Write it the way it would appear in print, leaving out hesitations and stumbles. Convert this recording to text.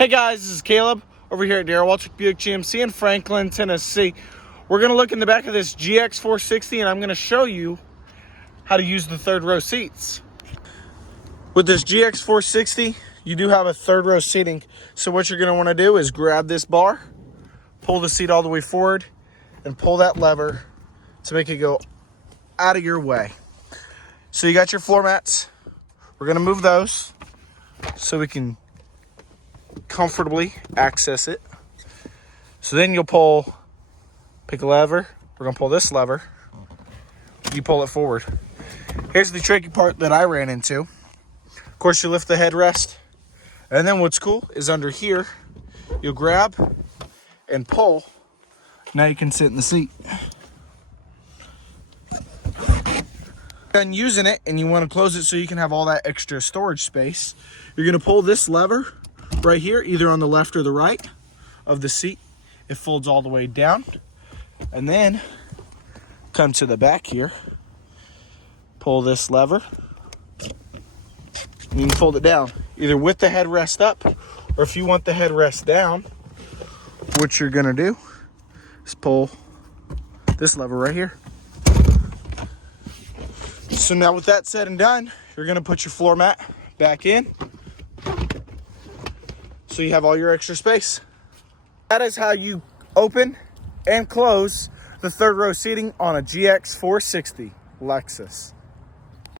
Hey guys, this is Caleb over here at Darrell Waltrip Buick GMC in Franklin, Tennessee. We're going to look in the back of this GX460 and I'm going to show you how to use the third row seats. With this GX460, you do have a third row seating. So what you're going to want to do is grab this bar, pull the seat all the way forward, and pull that lever to make it go out of your way. So you got your floor mats. We're going to move those so we can comfortably access it. So then you'll pick a lever. We're gonna pull this lever. You pull it forward. Here's the tricky part that I ran into. Of course, you lift the headrest, and then what's cool is under here, you'll grab and pull. Now you can sit in the seat. Done using it and you want to close it so you can have all that extra storage space, you're gonna pull this lever right here, either on the left or the right of the seat. It folds all the way down, and then come to the back here, pull this lever, and you can fold it down either with the headrest up, or if you want the headrest down, what you're gonna do is pull this lever right here. So now with that said and done, you're gonna put your floor mat back in so you have all your extra space. That is how you open and close the third row seating on a GX460 Lexus.